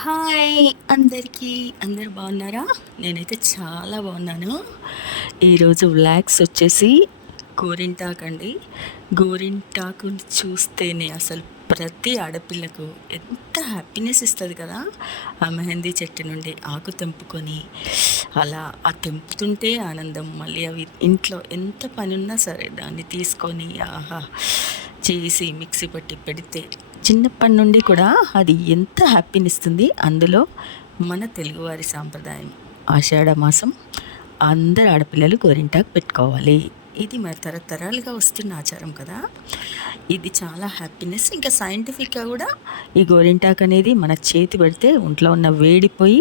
Hi అందరికీ. అందరు బాగున్నారా? నేనైతే చాలా బాగున్నాను. ఈరోజు వ్లాగ్స్ వచ్చేసి గోరింటాకు అండి. గోరింటాకుని చూస్తేనే అసలు ప్రతి ఆడపిల్లకు ఎంత హ్యాపీనెస్ ఇస్తుంది కదా. ఆ మెహందీ చెట్టు నుండి ఆకు తెంపుకొని అలా ఆ తెంపుతుంటే ఆనందం. మళ్ళీ అవి ఇంట్లో ఎంత పని ఉన్నా సరే దాన్ని తీసుకొని ఆహా చేసి మిక్సీ పట్టి పెడితే చిన్నప్పటి నుండి కూడా అది ఎంత హ్యాపీని ఇస్తుంది. అందులో మన తెలుగువారి సాంప్రదాయం ఆషాఢ మాసం అందరు ఆడపిల్లలు గోరింటాకు పెట్టుకోవాలి. ఇది మరి తరతరాలుగా వస్తున్న ఆచారం కదా. ఇది చాలా హ్యాపీనెస్. ఇంకా సైంటిఫిక్గా కూడా ఈ గోరింటాకు అనేది మన చేతి పెడితే ఒంట్లో ఉన్న వేడిపోయి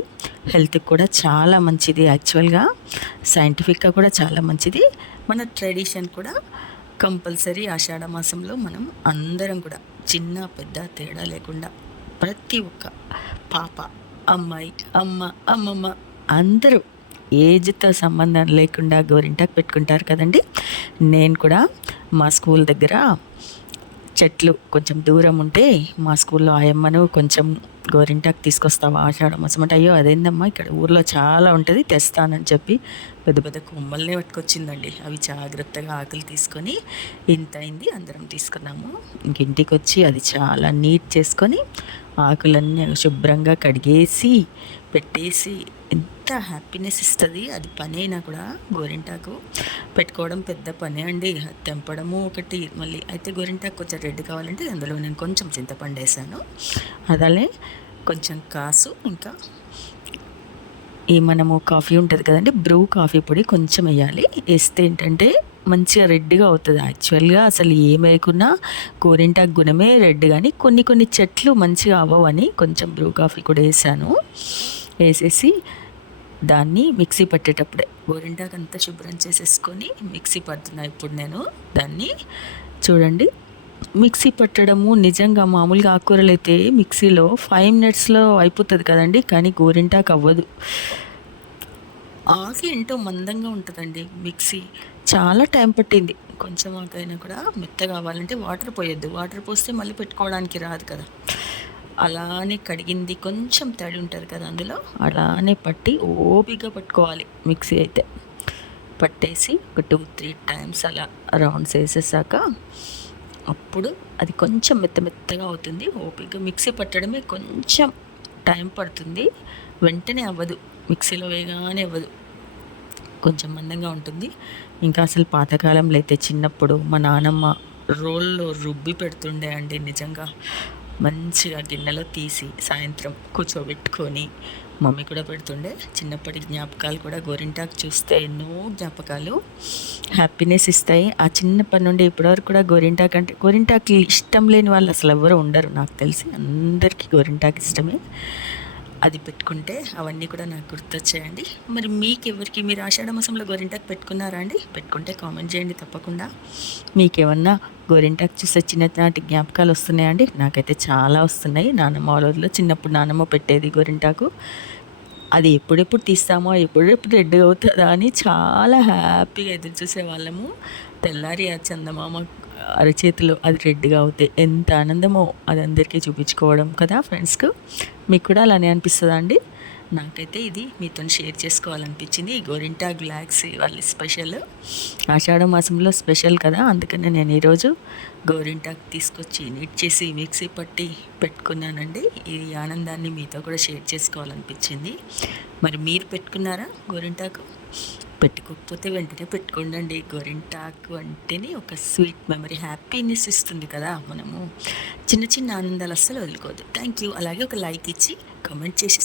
హెల్త్కి కూడా చాలా మంచిది. యాక్చువల్గా సైంటిఫిక్గా కూడా చాలా మంచిది. మన ట్రెడిషన్ కూడా కంపల్సరీ ఆషాఢ మాసంలో మనం అందరం కూడా చిన్న పెద్ద తేడా లేకుండా ప్రతి ఒక్క పాప, అమ్మాయి, అమ్మమ్మ అందరూ ఏజ్తో సంబంధం లేకుండా గోరింటాకు పెట్టుకుంటారు కదండి. నేను కూడా మా స్కూల్ దగ్గర చెట్లు కొంచెం దూరం ఉంటే మా స్కూల్లో ఆయమ్మను కొంచెం గోరింటాకు తీసుకొస్తావా ఆషాఢ మాసం అంటే, అయ్యో అదేందమ్మా ఇక్కడ ఊర్లో చాలా ఉంటుంది తెస్తానని చెప్పి పెద్ద పెద్ద కొమ్మల్ని పట్టుకొచ్చిందండి. అవి జాగ్రత్తగా ఆకులు తీసుకొని ఇంత అయింది అందరం తీసుకున్నాము. ఇంక ఇంటికి వచ్చి అది చాలా నీట్ చేసుకొని ఆకులన్నీ శుభ్రంగా కడిగేసి పెట్టేసి ఎంత హ్యాపీనెస్ ఇస్తుంది. అది పని అయినా కూడా గోరింటాకు పెట్టుకోవడం పెద్ద పనే అండి. తెంపడము ఒకటి, మళ్ళీ అయితే గోరింటాకు కొంచెం రెడ్ కావాలంటే అందులో నేను కొంచెం చింతపండు వేసాను. అదలే కొంచెం కాసు, ఇంకా ఈ మనము కాఫీ ఉంటుంది కదండి, బ్రూ కాఫీ పొడి కొంచెం వేయాలి. వేస్తే ఏంటంటే మంచిగా రెడ్గా అవుతుంది. యాక్చువల్గా అసలు ఏమేయకున్నా గోరింటాకు గుణమే రెడ్, కానీ కొన్ని కొన్ని చెట్లు మంచిగా అవ్వవని కొంచెం బ్రూ కాఫీ కూడా వేసాను. వేసేసి దాన్ని మిక్సీ పట్టేటప్పుడే గోరింటాకు అంతా శుభ్రం చేసేసుకొని మిక్సీ పడుతున్నా ఇప్పుడు నేను దాన్ని. చూడండి మిక్సీ పట్టడము నిజంగా మామూలుగా ఆకుకూరలు అయితే మిక్సీలో 5 మినిట్స్లో అయిపోతుంది కదండి, కానీ గోరింటాకు అవ్వదు. ఆకు ఏంటో మందంగా ఉంటుందండి. మిక్సీ చాలా టైం పట్టింది. కొంచెం ఆకైనా కూడా మెత్తగా కావాలంటే వాటర్ పోయొద్దు. వాటర్ పోస్తే మళ్ళీ పెట్టుకోవడానికి రాదు కదా. అలానే కడిగింది కొంచెం తడి ఉంటుంది కదా అందులో, అలానే పట్టి ఓపిగా పట్టుకోవాలి. మిక్సీ అయితే పట్టేసి ఒక 2-3 టైమ్స్ అలా రౌండ్స్ వేసేసాక అప్పుడు అది కొంచెం మెత్తగా అవుతుంది. ఓపిక మిక్సీ పట్టడమే కొంచెం టైం పడుతుంది, వెంటనే అవ్వదు. మిక్సీలో వేయగానే అవ్వదు, కొంచెం మందంగా ఉంటుంది. ఇంకా అసలు పాతకాలంలో అయితే చిన్నప్పుడు మా నానమ్మ రోల్లో రుబ్బి పెడుతుండే అండి. నిజంగా మంచిగా గిన్నెలో తీసి సాయంత్రం కూర్చోబెట్టుకొని మమ్మీ కూడా పెడుతుండే. చిన్నప్పటి జ్ఞాపకాలు కూడా గోరింటాకు చూస్తే ఎన్నో జ్ఞాపకాలు హ్యాపీనెస్ ఇస్తాయి. ఆ చిన్నప్పటి నుండి ఇప్పటివరకు కూడా గోరింటాకు ఇష్టం లేని వాళ్ళు అసలు ఎవరు ఉండరు నాకు తెలిసి. అందరికీ గోరింటాకు ఇష్టమే. అది పెట్టుకుంటే అవన్నీ కూడా నాకు గుర్తొచ్చాయండి. మరి మీకెవరికి, మీరు ఆషాఢ మాసంలో గోరింటాకు పెట్టుకున్నారా అండి? పెట్టుకుంటే కామెంట్ చేయండి తప్పకుండా. మీకేమన్నా గోరింటాకు చూస్తే చిన్ననాటి జ్ఞాపకాలు వస్తున్నాయండి? నాకైతే చాలా వస్తున్నాయి. నానమ్మ వాళ్ళలో చిన్నప్పుడు నానమ్మ పెట్టేది గోరింటాకు. అది ఎప్పుడెప్పుడు తీస్తామో, ఎప్పుడెప్పుడు రెడ్ అవుతుందా అని చాలా హ్యాపీగా ఎదురు చూసేవాళ్ళము. తెల్లారి ఆ చందమామ అరచేతిలో అది రెడ్గా అవుతే ఎంత ఆనందమో అది అందరికీ చూపించుకోవడం కదా ఫ్రెండ్స్కు. మీకు కూడా అలానే అనిపిస్తుందా అండి? నాకైతే ఇది మీతో షేర్ చేసుకోవాలనిపించింది. ఈ గోరింటాకు బ్లాగ్స్ వాళ్ళ స్పెషల్, ఆషాఢ మాసంలో స్పెషల్ కదా, అందుకనే నేను ఈరోజు గోరింటాకు తీసుకొచ్చి నీట్ చేసి మిక్సీ పట్టి పెట్టుకున్నానండి. ఈ ఆనందాన్ని మీతో కూడా షేర్ చేసుకోవాలనిపించింది. మరి మీరు పెట్టుకున్నారా గోరింటాకు? పెట్టుకోకపోతే వెంటనే పెట్టుకోండి. గోరింటాకు అంటేనే ఒక స్వీట్ మెమరీ, హ్యాపీనెస్ ఇస్తుంది కదా. మనము చిన్న చిన్న ఆనందాలు అస్సలు వదులుకోవద్దు. Thank you. అలాగే ఒక లైక్ ఇచ్చి కామెంట్ చేసి